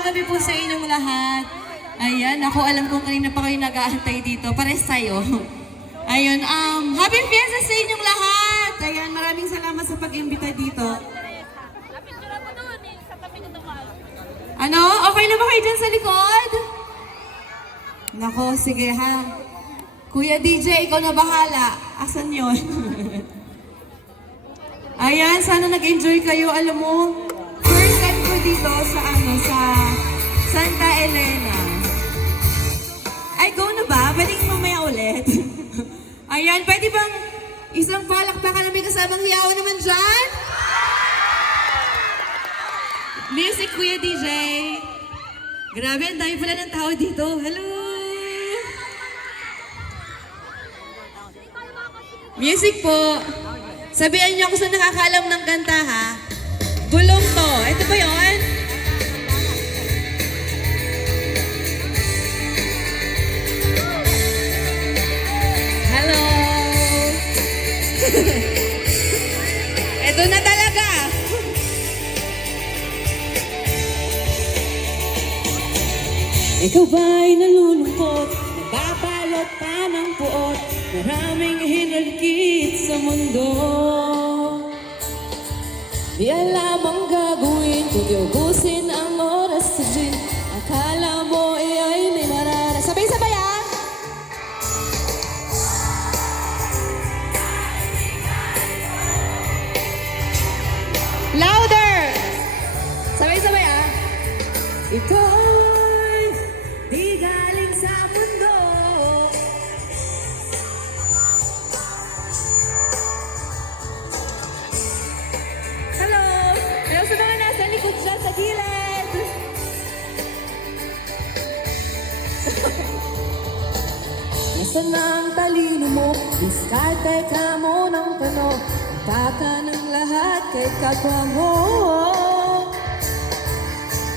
magandang gabi po sa inyong lahat. Ayan, ako alam kong kanina pa kayo nag-aantay dito. Pares tayo. Ayun, happy fiesta sa inyong lahat. Ayan, maraming salamat sa pag-imbita dito. Ano? Okay na ba kayo dyan sa likod? Nako, sige ha. Kuya DJ, ikaw na bahala. Asan yun? Ayan, sana nag-enjoy kayo. Alam mo, first time ko dito sa Santa Elena. Ay, go na ba? Balik mamaya ulit. Ayan, pwede bang isang palakpakan na may kasamang hiyaw naman dyan? Music, Kuya DJ. Grabe, ang dami pala ng tao dito. Hello! Music po. Sabihan niyo ako sa nakakaalam ng kanta, ha? Gulong to. Ito ba yun? Hello! Ito na talaga. Ikaw ba'y nalulungkot? Nababalot pa ng puot? Maraming hinalkit sa mundo. Di alam ang gagawin, kundi ubusin ang oras sa gin. Akala mo ay may marara. Sabay-sabay ah! Louder! Sabay-sabay ah! Ito'y di galing sa mundo. Hello! Hello sa mga nasa likod dyan sa gilid! Nasaan na ang talino mo? Diskarte ka mo ng pano. Taka ng lahat kay kapwa mo.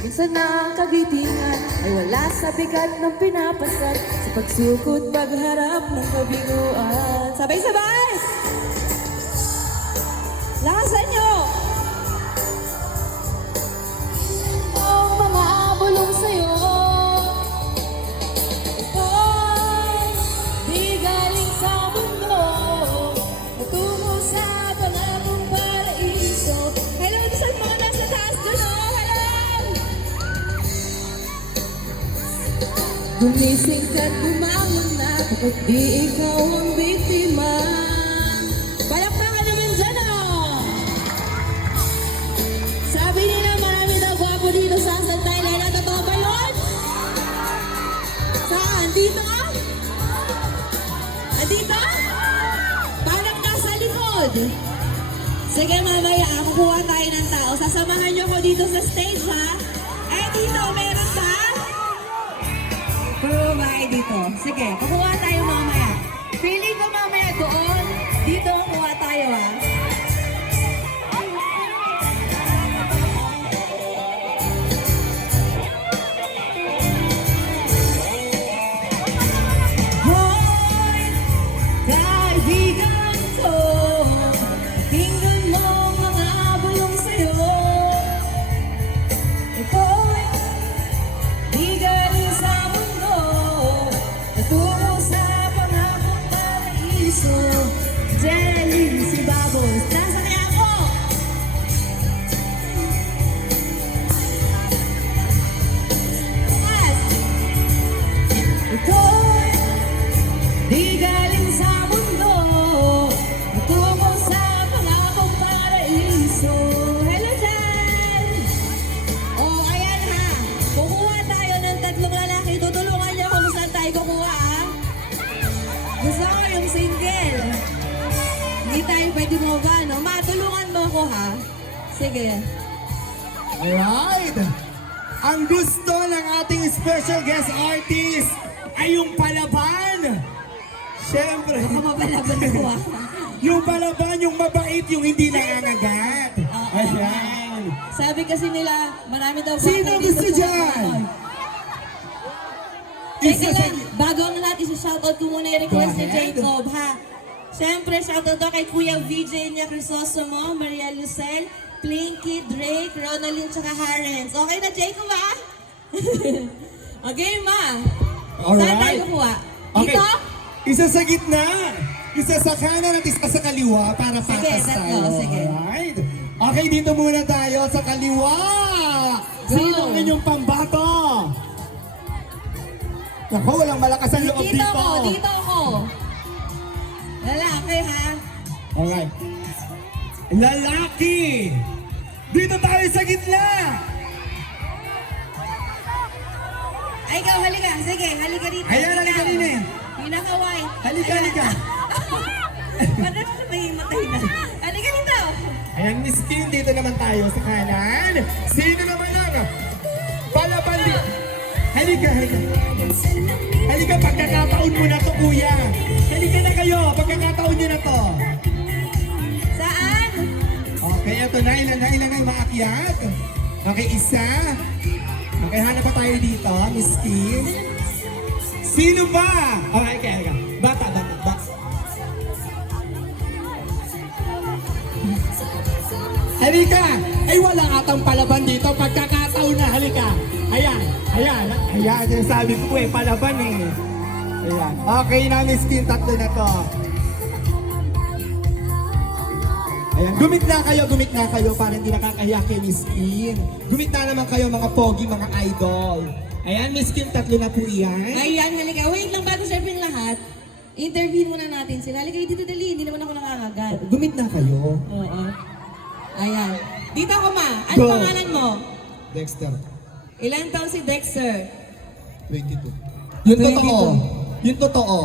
Minsan na ang kagitingan ay wala sa bigat ng pinapasat sa pagsukot pagharap ng kabiguan. Sabay-sabay! Lakasan nyo! Ang mga bulong sa'yo ito'y di galing sa mundo natungo sa pangakong paraiso. Hello sa mga nasa taas dun, oh! Hello! Gumising ka't bumangon na kapag di ikaw ang biktima. Palakpakan naman dyan, oh! Sabi nila marami daw gwapo dito sa Santa Elena. Totoo ba yun? Saan? Dito? Dito? Parang nasa likod. Sige mamaya, kukuha tayo ng tao. Sasamahan niyo ko dito sa stage, ha? Eh, dito, meron ba? Puro bahay dito. Sige, kukuha tayo mamaya. Feeling ko mamaya doon. Dito kukuha tayo, ha? Hoy, kaibigan ko, tingnan mo mga bulong sa'yo. Ito'y di galing sa mundo natungo sa pangakong paraiso. Jelly, si Babos. Nasa kaya ako? Bukas. Ito'y di galing sa mundo natungo sa pangakong paraiso. Hello dyan! Oh, ayan ha. Kukuha tayo ng tatlong lalaki. Tutulungan niyo kung saan tayo kukuha, ha? Gusto ko yung single. Hindi tayo pwede mo ba, no? Matulungan mo ako, ha? Sige. Alright! Ang gusto ng ating special guest artist ay yung palaban! Siyempre, Baka mabalaban ako, ha? yung palaban, yung mabait, yung hindi nangangagat. Ayan! Sabi kasi nila, marami daw Sino bata dito gusto sa- dyan? Teka Isa lang, bago ang lahat, isa-shoutout ko muna yung request ni Go ahead. Jacob, ha? Siyempre, shoutout daw kay Kuya VJ niya Crisostomo, Maria Lucel, Plinky, Drake, Ronaldin, tsaka Harens. Okay na, Jacob, ha? Okay, ma. Alright. Saan tayo kukuha? Okay. Dito? Isa sa gitna, isa sa kanan at isa sa kaliwa para Sige, patas tatlo, tayo. sige. Alright. Okay, dito muna tayo sa kaliwa. Sino ang inyong pambato? Naku, walang malakas ang loob Dito dito. ako, dito ako. Lalaki ha? Alright. Lalaki. Dito tayo sa gitna. Ay, ikaw, halika. Sige, halika dito. Ayan, halika Ikaw. din eh. Pinaka-white. Halika, halika. Paano siya may matay na? Halika dito. Ayan, Miss Kim, dito naman tayo sa kanan. Sino naman ang palaban dito? Halika, halika. Halika, pagkakataon mo na to, kuya. Halika na kayo, pagkakataon nyo na to. Saan? Okay, ito na, ilan na yung maakyat. Okay, isa. Okay, hanap pa tayo dito, Miss Kim. Sino ba? Okay, okay. Bata. Halika! Ay, wala atang palaban dito. Pagkakataon na, halika. Ayan. Sinasabi ko eh, palaban eh. Ayan. Okay na, Miss Kim, tatlo na to. Ayan, gumit na kayo para hindi nakakahiya kay Miss Kim. Gumit na naman kayo mga pogi, mga idol. Ayan, Miss Kim, tatlo na po yan. Ayan, halika. Wait lang, bago syempre yung lahat. Interview muna natin sila. Halika dito, dali. Hindi naman ako nakakagat. Gumit na kayo. Oo. Ayan. Dito ako, ma. Ano Go. pangalan mo? Dexter, Ilan taon si Dexter? 22. Yung 22. totoo. Yung totoo.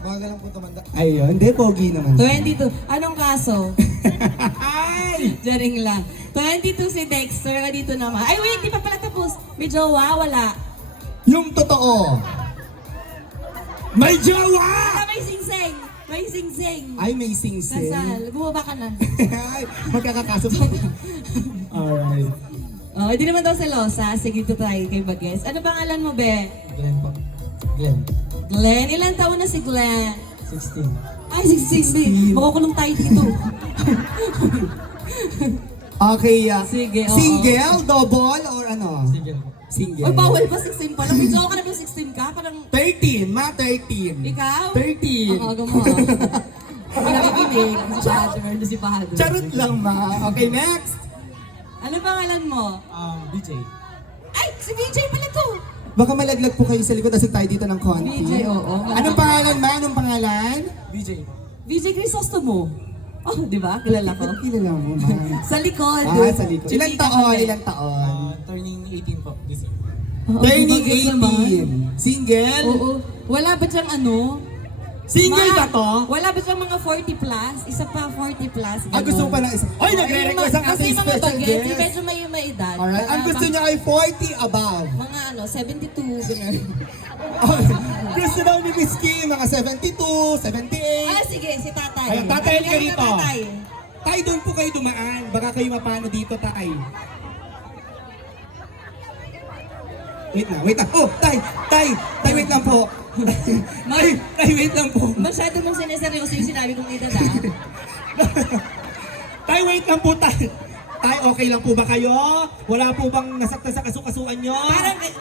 Bagal lang po tumanda. Ayun, hindi, pogi naman. 22. Anong kaso? Ay! Jaring lang. 22 si Dexter. Dito naman. Ay, wait. Di pa pala tapos. May jowa? Wala. Yung totoo. May jowa! Ah, may sing-sing. May sing-sing. Ay, may sing-sing. Kasal. Bumaba ka na. Ay, magkakakaso pa. Alright. Oh, hindi naman daw selosa. Sige, dito tayo kay Bages. Ano pangalan mo, be? Glenn po. Glenn. Glenn. Ilan taon na si Glenn? 16. Ay, 16. Makukulong tayo dito. Okay, Sige, oo. single, double, or ano? Single po. Single. Oy, bawal pa 16 pa lang. May jowa ka na ba 16 ka? Parang, 13, ma 13. ikaw? 13. Ang aga mo ha. Ako nakikinig. Si Father, si Father. Charot lang, ma. Okay, next. Ano pangalan mo? BJ. Ay, si BJ pala to. Baka malaglag po kayo sa likod kasi tayo dito ng konti. BJ, oo. Anong pangalan, ma? Anong pangalan? BJ. BJ Crisostomo. Oh, di ba? Kilala ko. Kilala mo, ma. Sa likod. Sa likod. Ilang Chika taon? kami. Ilang taon? Turning 18 po this year. Oo, Turning bagay naman. 18. Single? Oo. Wala ba siyang ano? Single Ma, ba to? Wala ba siyang mga 40 plus? Isa pa 40 plus. Ah, gusto mo pa ng isa. Oy, nagre-request ang Kasi ating mga special bagets, guest. medyo may edad. Alright, ang Kaya gusto niya ay 40 above. Mga 72, gano'n. Gusto daw ni Miss Kim, mga 72, 78. Ah, sige, si tatay. Ayun, tatay, halika Halika rito. tatay. Tay, doon po kayo dumaan. Baka kayo mapano dito, tay. Wait lang. Oh, tay, wait lang po. tay, wait lang po. Masyado mong sineseryoso yung sinabi kong edad, ah. Tay, wait lang po, tay. Tay, okay lang po ba kayo? Wala po bang nasaktan sa kasukasuan nyo? Parang naman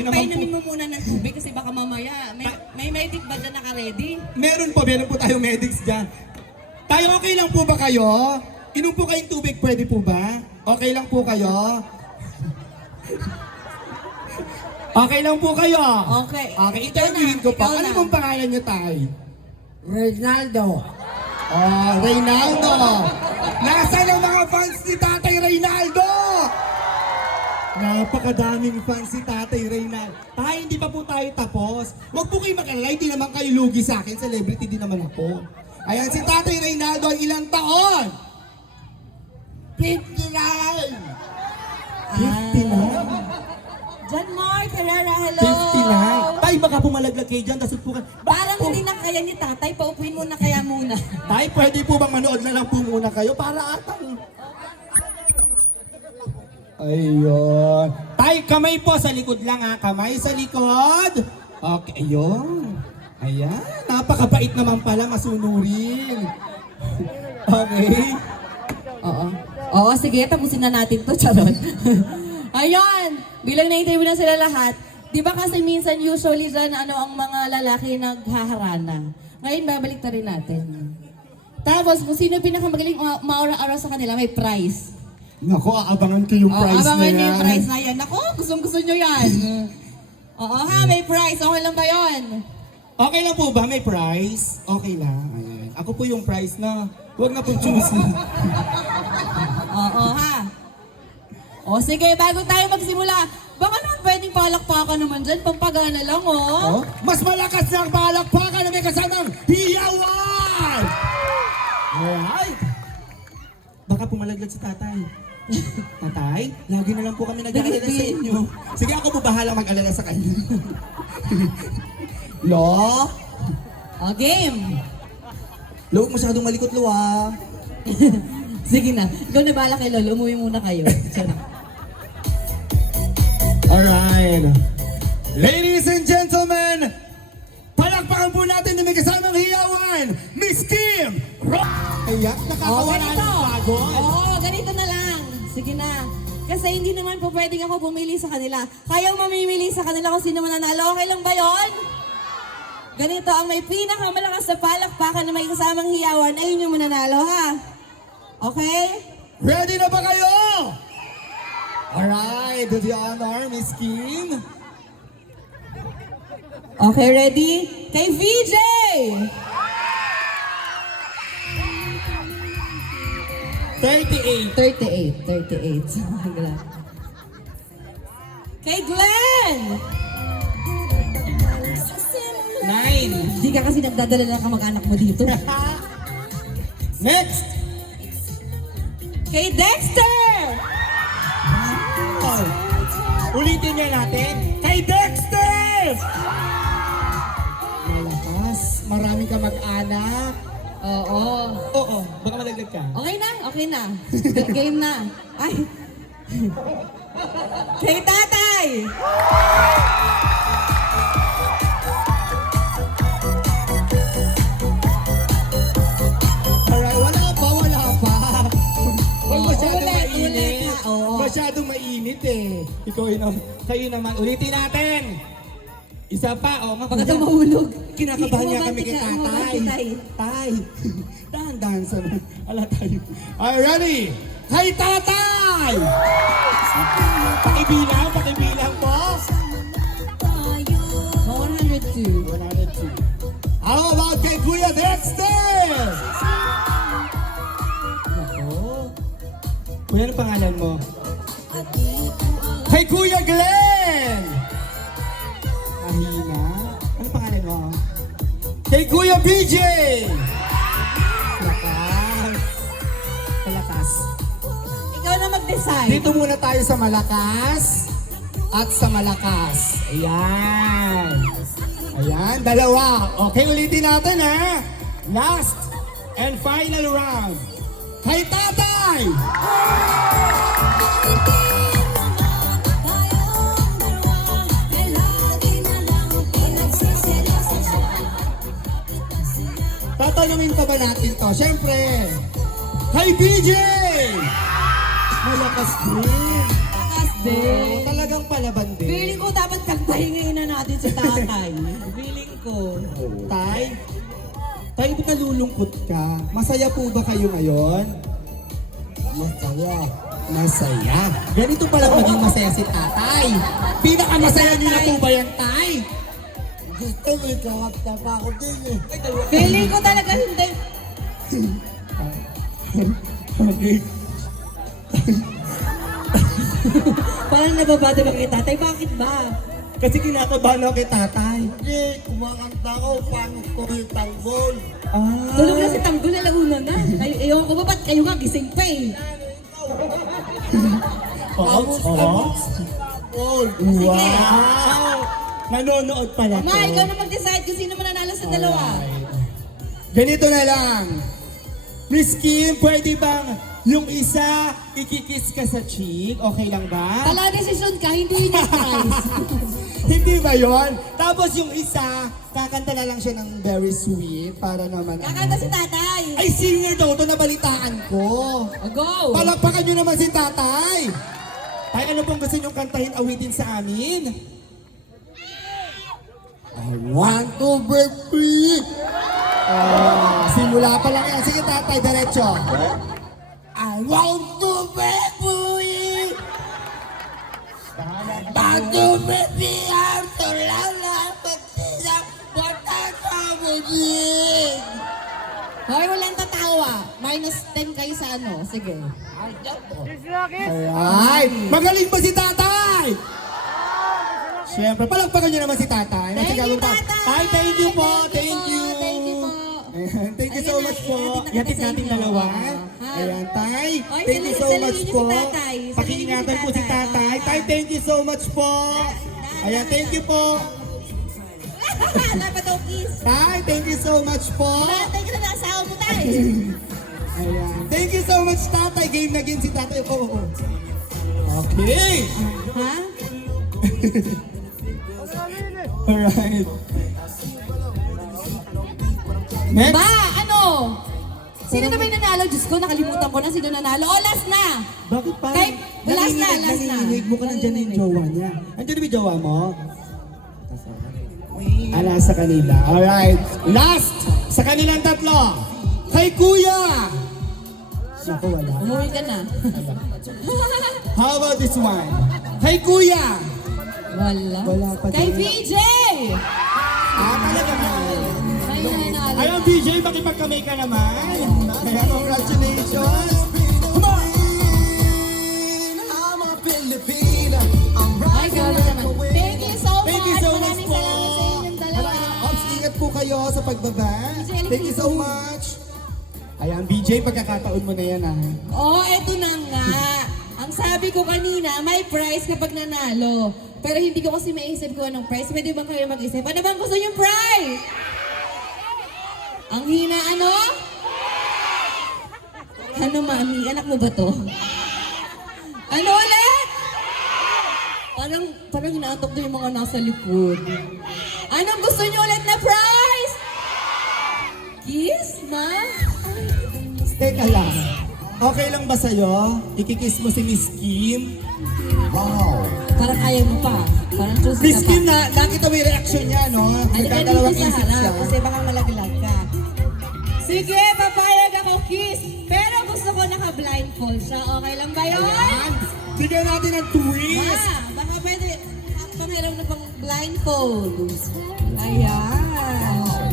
po. painumin mo muna ng tubig kasi baka mamaya, may medic ba dyan naka-ready? Meron po tayong medics dyan. Tayo, okay lang po ba kayo? Inom po kayong tubig, pwede po ba? Okay lang po kayo? Okay lang po kayo? Okay. Okay, Ikaw na, interviewin ko pa. ikaw Ano na. pong pangalan niyo, tay? Reynaldo. Oh, Reynaldo. Nasaan ang mga fans ni Tatay Reynaldo? Napakadaming fans si Tatay Reynaldo. Tay, hindi pa po tayo tapos. Huwag po kayo mag-alala, hindi naman kayo lugi sa akin. Celebrity din naman ako. Ayan, si Tatay Reynaldo ay ilang taon? 59! 59? John Mark, Herrera, hello! 59? Tay, baka pumalaglag kayo dyan, dasot po ka. Parang hindi na kaya ni tatay, paupuin mo na kaya muna. Tay, pwede po bang manood na lang po muna kayo para atang... Ayun. Tay, kamay po sa likod lang ha. Kamay sa likod. Okay, ayun. Ayan. Napakabait naman pala, masunurin. Okay. Oo. Oo, sige, tapusin na natin to, charot. Ayun! bilang na-interview na sila lahat, di ba kasi minsan usually dyan ang mga lalaki naghaharana. Ngayon babalik na rin natin. Tapos kung sino pinakamagaling maura-aura sa kanila, may prize. Nako, aabangan ko yung prize na abangan yan. niyo yung prize na yan. Ako, gusto nyo yan. Oo ha, may prize. Okay lang ba yun? Okay lang po ba? May prize? Okay lang. Ayan. Ako po yung prize na huwag na po choose. Oo ha. O sige, bago tayo magsimula, baka naman pwedeng palakpakan naman dyan, pampagana lang Oh, mas malakas na ang palakpakan na may kasamang hiyawan! Alright. Baka pumalaglag si tatay. Tatay, lagi na lang po kami nag-aalala sa inyo. Sige, ako po bahala mag-alala sa kanya. Lo? O game. Lo, huwag masyadong malikot, Lo, ah. Sige na, ikaw na bala kay Lolo, umuwi muna kayo. Alright. Ladies and gentlemen, palakpakan po natin na may kasamang hiyawan, Miss Kim Rock! Ayan, nakakawala ganito. ng pagod. Oo, ganito na lang. Sige na. Kasi hindi naman po pwedeng ako bumili sa kanila. Kayang mamimili sa kanila kung sino mananalo. Okay lang ba yon? Ganito, ang may pinakamalakas na palakpakan na may kasamang hiyawan, ayun yung mananalo, ha? Okay? Ready na ba kayo? Alright, do the honor, Miss Kim. Okay, ready? Kay VJ! 38. 38. Kay Glenn! 9. Hindi ka kasi nagdadala ng kamag-anak mo dito. Next. Kay Dexter! Oh. Ulitin niya natin. Kay Dexter! Malakas. Maraming ka mag-anak. Oo. Oo, baka malaglag ka. Okay na. Game na. Ay. Kay tatay! Alright, wala pa. Huwag Oo, masyadong ulit mainit. ha, oo. Masyadong mainit eh. Kayo naman. Ulitin natin. Isa pa, Baka ito mahulog. Kinakabahan niya kami kay Umabati, tatay. Tay. Dahan-dahan sa ala tayo. Alright, ready? Kay tatay! Pakibilang po. 102. 102. How about kay Kuya Dexter? Nako. Kuya, ano pangalan mo? Kay Kuya Glenn! Mahina. Ano pangalan mo? Kay Kuya BJ! Lakas. Malakas. Ikaw na mag-decide. Dito muna tayo sa malakas at sa malakas. Ayan. Ayan, dalawa. Okay, ulitin natin ha. Last and final round. Kay tatay! Tatanungin pa ba natin to? Siyempre, kay BJ! Malakas din. Takas din. Talagang palaban din. Feeling ko dapat pagpahingayin na natin si tatay. Feeling ko. Tay, ba't nalulungkot ka? Masaya po ba kayo ngayon? Masaya. Ganito palang maging masaya si tatay. Pinakamasaya niyo na po ba yan, tay? Gusto mo ikawag na pa ako din eh. Feeling ko talaga hindi. Okay. Parang nababada ba kay tatay? Bakit ba? Kasi kinakabahan ako kay tatay. Hindi, kumakanta ko, paano ko yung tanggol? Ah. Tulog na si Tanggol na launa na. Ewan ko ba, ba't kayo nga gising pa eh? Oo. Tanggol. Wow! Nanonood pala to. Ma, ikaw na mag-decide kung sino mananalo sa dalawa. Ganito na lang. Miss Kim, pwede bang yung isa ikikis ka sa cheek? Okay lang ba? Tala desisyon ka, hindi yun yung prize. Hindi ba yon? Tapos yung isa, kakanta na lang siya ng very sweet para naman. Kakanta si tatay. Ay, singer daw to, nabalitaan ko. Go! Palakpakan nyo naman si tatay. Tay, ano pong gusto niyong kantahin, awitin sa amin? I want to break free. Simula pa lang yan. Sige tatay, diretso. I want to break free. Want to break free. I'm so loud. But what I'm saying. Hoy, walang tatawa. Minus 10 kayo sa ano. Sige. Alright. Magaling ba si tatay? Siyempre, palagpakan niyo naman si tatay. Thank you, tatay! Tay, thank you po. Thank you. Thank you po. Ayan, thank you so Ayan, much po. ihatid na Yatid kita sa natin inyo. dalawa. Ha? Ayan, tay. Oy, Thank you so saluhin much niyo po. si tatay. Saluhin Pakiingatan niyo po si si tatay. tatay. Tay, thank you so much po. Ayan, thank you po. Dapat daw kiss. Tay, thank you so much po. Thank you na asawa mo tayo. Ayan. Thank you so much, tatay. Game na game si tatay. Oo. Okay. Ha? Alright. Next. Ba, ano? Sino na ba yung nanalo? Diyos ko, nakalimutan ko na sino nanalo. Oh, last na! Bakit pa? Kay- last na, last na. Nanginginig mo ka nandyan na yung Nanginginig. jowa niya. Andiyan na ba yung jowa mo? Nasa kanila. Alright. Last! Sa kanilang tatlo. Kay Kuya! Naku, wala. Umuwi ka na. How about this one? Kay Kuya! Wala. Wala pa Kay din. VJ! Talaga ba? Ay, nanalo. Ayun, BJ, makipagkamay ka naman. Kaya congratulations. Come on! Ay, grabe naman. Thank you so much. Thank you so much Maraming po. salamat sa inyong dalawa. Ops, ingat po kayo sa pagbaba. BJ, Thank you so much. Ayan, BJ, pagkakataon mo na yan ah. Oh, eto na nga. Ang sabi ko kanina, may prize kapag nanalo. Pero hindi ko kasi maisip kung anong prize. Pwede bang kayo mag-isip? Ano bang gusto niyong prize? Ang hina ano? Ano, mami? Anak mo ba to? Ano ulit? Parang inaantok na yung mga nasa likod. Anong gusto niyo ulit na prize? Kiss, ma? Teka lang. Okay lang ba sa'yo? Ikikiss mo si Miss Kim? Wow. Parang ayaw mo pa. Parang choose Miss ka pa. Kim, nakita mo yung reaction niya, no? Halika dito Nagdadalawang sa isip harap siya. kasi baka malaglag ka. Sige, papayag ako kiss. Pero gusto ko naka-blindfold siya. Okay lang ba yun? Ayan. Bigyan natin ng twist. Baka pwede. Pangiram na pang blindfold. Ayan. Ayan.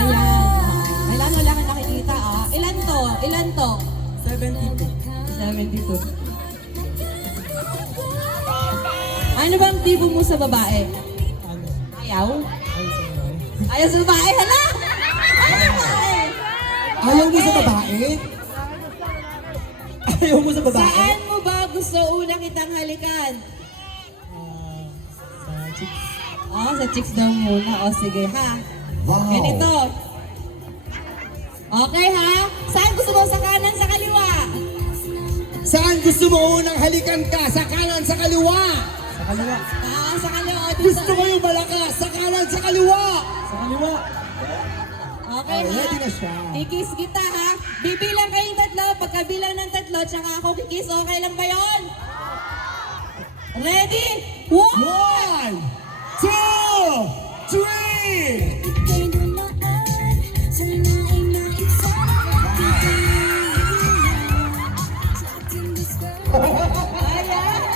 Kailan wala kang nakikita ah. Ilan to? Ilan to? 72. 72. Ano bang tipo mo sa babae? Ayaw? Ayaw sa babae? Hala! Ayaw sa babae! Ayaw mo sa babae? Ayaw mo sa babae? Saan mo ba gusto una kitang halikan? Sa chicks. Oh, sa chicks daw muna. O, sige ha. Wow. Ganito. Okay ha? Saan gusto mo? Sa kanan, sa kaliwa? Saan gusto mo unang halikan ka? Sa kanan, sa kaliwa? Sa kaliwa. Ah, sa kaliwa. O, dito. Gusto ko yung malakas? Sa kanan, sa kaliwa? Sa kaliwa. Okay Oh, ha? ready na siya. Kikis kita ha? Bibilang kayong tatlo. Pagkabilang ng tatlo, tsaka ako kikis. Okay lang ba yun? Ready? One! 1, 2, 3! Ayan!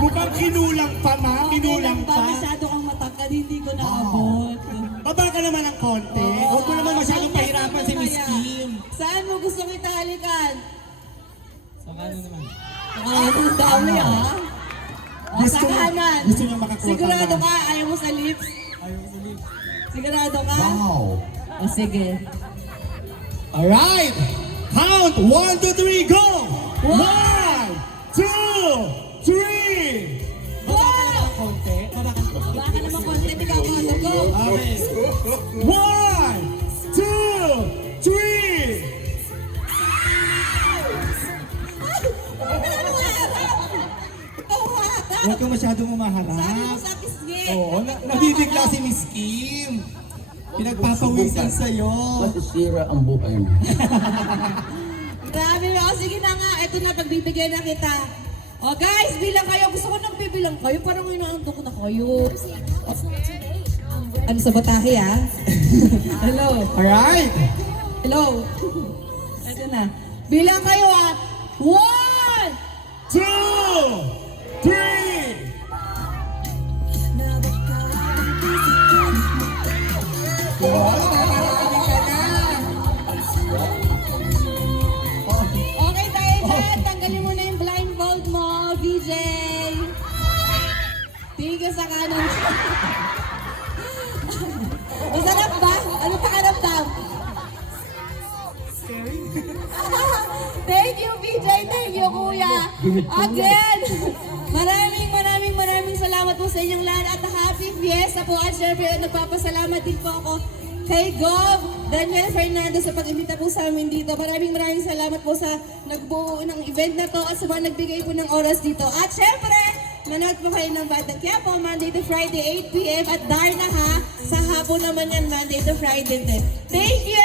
Mukhang kinulang pa ma, kinulang pa. Masyado kang matangkad, hindi ko naabot. Baba ka naman ng konti. Huwag mo naman masyadong pahirapan si Miss Kaya, Kim. Saan mo gusto kita halikan? Sa kanan naman. Ang dami ah. O, sa kanan. Gusto niya makakuha Sigurado ka. ka, ayaw mo sa lips? Ayaw ko sa lips. Sigurado ka? Wow. O sige. Alright. Count. 1, 2, 3, go! 1, 2, 3! Wow! Konti. Baba ka ng konti. Baka naman konti, hindi ka ako go. Okay. 1, 2, 3! Ano nga harap? Ikaw harap. Huwag ka masyadong Sabi mo umaharap. sa pisngi. Oo, nabibigla si Miss Kim. Pinagpapawisan sa'yo. Masisira ang buhay mo. Grabe, o sige na nga, eto na, pagbibigyan na kita. O guys, bilang kayo, gusto ko nang bibilang kayo, parang inaantok na kayo. Ano sa batahe ah? Hello. Alright. Hello. Eto na. Bilang kayo ah. 1, 2, 3. Wow, nakakarating ka na. Okay tayo dyan. Tanggalin mo na yung blindfold mo, VJ. Tingin sa kanan. Masarap ba? Ano pakiramdam? Thank you, VJ. Thank you, Kuya. Again, maraming salamat po sa inyong lahat at happy fiesta po. At syempre, nagpapasalamat din po ako kay Gov Daniel Fernando sa pag-imbita po sa amin dito. Maraming salamat po sa nagbuo ng event na to at sa mga nagbigay po ng oras dito. At syempre, manood po kayo ng Batang Quiapo, Monday to Friday, 8 p.m. At Darna ha, sa hapon naman yan, Monday to Friday din. Thank you